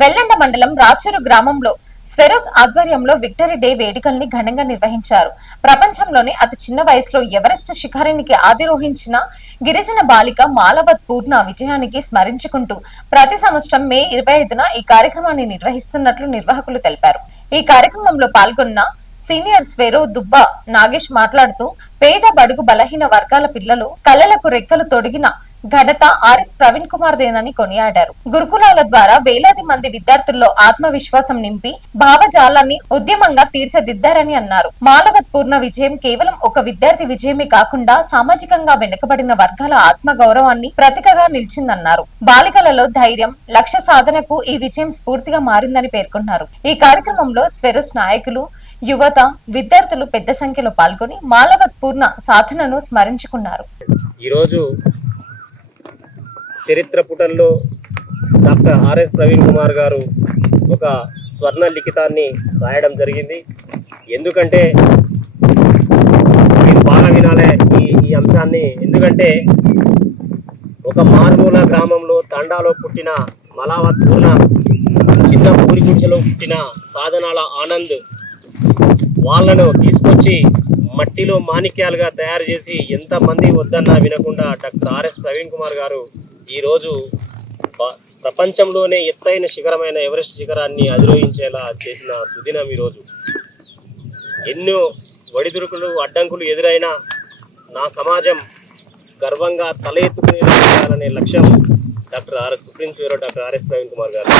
వెల్లండ మండలం రాచూరు గ్రామంలో స్వెరోస్ ఆధ్వర్యంలో విక్టరీ డే వేడుకల్ని ఘనంగా నిర్వహించారు. ప్రపంచంలోనే అతి చిన్న వయసులో ఎవరెస్ట్ శిఖరానికి ఆధిరోహించిన గిరిజన బాలిక మాలవత్ పూర్ణ విజయానికి స్మరించుకుంటూ ప్రతి సంవత్సరం మే 25న ఈ కార్యక్రమాన్ని నిర్వహిస్తున్నట్లు నిర్వాహకులు తెలిపారు. ఈ కార్యక్రమంలో పాల్గొన్న సీనియర్ స్వెరో దుబ్బ నాగేష్ మాట్లాడుతూ పేద బడుగు బలహీన వర్గాల పిల్లలు కళలకు రెక్కలు తొడిగిన ఘనత ఆర్ఎస్ ప్రవీణ్ కుమార్ దేనని కొనియాడారు. గురుకులాల ద్వారా వేలాది మంది విద్యార్థుల్లో ఆత్మవిశ్వాసం నింపి భావజాలాన్ని ఉద్యమంగా తీర్చిదిద్దారని అన్నారు. మాలవత్ పూర్ణ విజయం కేవలం ఒక విద్యార్థి విజయమే కాకుండా సామాజికంగా వెనుకబడిన వర్గాల ఆత్మ గౌరవాన్ని ప్రతీకగా నిలిచిందన్నారు. బాలికలలో ధైర్యం, లక్ష్య సాధనకు ఈ విజయం స్ఫూర్తిగా మారిందని పేర్కొన్నారు. ఈ కార్యక్రమంలో స్వెరోస్ నాయకులు, యువత, విద్యార్థులు పెద్ద సంఖ్యలో పాల్గొని మాలవత్ పూర్ణ సాధనను స్మరించుకున్నారు. ఈరోజు చరిత్ర పుటల్లో డాక్టర్ ఆర్ఎస్ ప్రవీణ్ కుమార్ గారు ఒక స్వర్ణ లిఖితాన్ని రాయడం జరిగింది. ఎందుకంటే మీరు బాగా వినాలే ఈ అంశాన్ని. ఎందుకంటే ఒక మారుమూల గ్రామంలో తండాలో పుట్టిన మాలవత్ పూర్ణ, చిన్న పూరి గుడిసెలో పుట్టిన సాధనాల ఆనంద్ వాళ్ళను తీసుకొచ్చి మట్టిలో మాణిక్యాలుగా తయారు చేసి ఎంతమంది వద్దన్నా వినకుండా డాక్టర్ ఆర్ఎస్ ప్రవీణ్ కుమార్ గారు ఈరోజు ప్రపంచంలోనే ఎత్తైన శిఖరమైన ఎవరెస్ట్ శిఖరాన్ని అధిరోహించేలా చేసిన సుదినం. ఈరోజు ఎన్నో ఒడిదుడుకులు, అడ్డంకులు ఎదురైనా నా సమాజం గర్వంగా తల ఎత్తుకునే లక్ష్యం supreme Swaero doctor RS Praveen Kumar గారు.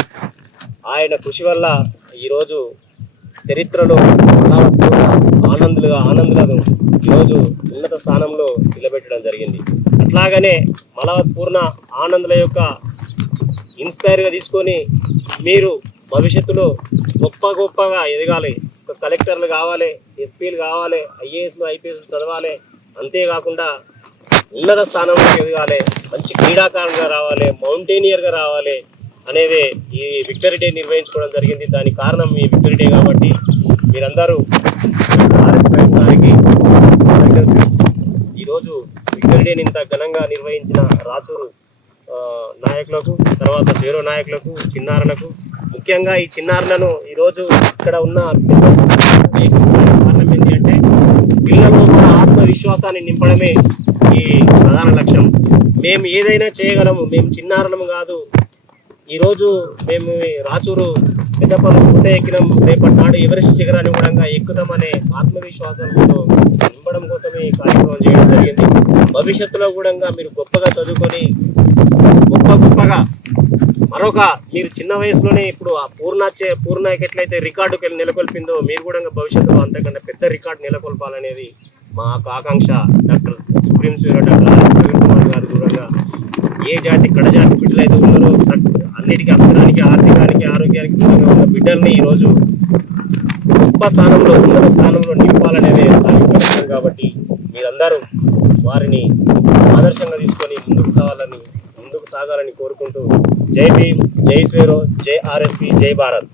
ఆయన కృషి వల్ల ఈరోజు చరిత్రలో ఆనందులను ఈరోజు ఉన్నత స్థానంలో నిలబెట్టడం జరిగింది. అట్లాగనే మాలవత్ పూర్ణ ఆనందుల యొక్క ఇన్స్పైర్గా తీసుకొని మీరు భవిష్యత్తులో గొప్పగా ఎదగాలి. కలెక్టర్లు కావాలి, ఎస్పీలు కావాలి, ఐఏఎస్లు, ఐపీఎస్ చదవాలి. అంతేకాకుండా ఉన్నత స్థానంలో ఎదగాలి, మంచి క్రీడాకారులుగా రావాలి, మౌంటైనియర్గా రావాలి అనేది ఈ విక్టరీ డే నిర్వహించుకోవడం జరిగింది. దానికి కారణం ఈ విక్టరీ డే కాబట్టి మీరందరూ ఈరోజు విక్టరీ డేని ఇంత ఘనంగా నిర్వహించిన రాచూరు నాయకులకు, తర్వాత స్వెరో నాయకులకు, చిన్నారులకు, ముఖ్యంగా ఈ చిన్నారులను ఈరోజు ఇక్కడ ఉన్న కారణం ఏంటి అంటే పిల్లలు మన ఆత్మవిశ్వాసాన్ని నింపడమే ఈ ప్రధాన లక్ష్యం. మేము ఏదైనా చేయగలము, మేము చిన్నారులము కాదు. ఈరోజు మేము రాచూరు పెద్దపల్లి పూత ఎక్కినాం, రేపటి నాడు ఎవరెస్ట్ శిఖరాన్ని కూడా ఎక్కుతామనే ఆత్మవిశ్వాసంతో నింపడం కోసమే ఈ కార్యక్రమం చేయడం జరిగింది. భవిష్యత్తులో కూడా మీరు గొప్పగా చదువుకొని గొప్పగా మరొక మీరు చిన్న వయసులోనే ఇప్పుడు ఆ పూర్ణకి ఎట్లయితే రికార్డుకి నెలకొల్పిందో మీరు కూడా భవిష్యత్తులో అంతకంటే పెద్ద రికార్డు నెలకొల్పాలనేది మా ఆకాంక్ష. Doctor supreme Swaero doctor Praveen Kumar గారు కూడా ఏ జాతి కడజాతి బిడ్డలు అయితే ఉన్నారో అన్నిటికీ అక్షరానికి, ఆర్థికానికి, ఆరోగ్యానికి దూరంగా ఉన్న బిడ్డల్ని ఈరోజు గొప్ప స్థానంలో, ఉన్నత స్థానంలో నింపాలనేదే కాబట్టి మీరందరూ వారిని ఆదర్శంగా తీసుకొని ముందుకు సాగాలని కోరుకుంటూ జై భీమ్, జై స్వెరో, జై ఆర్ఎస్పీ, జై భారత్.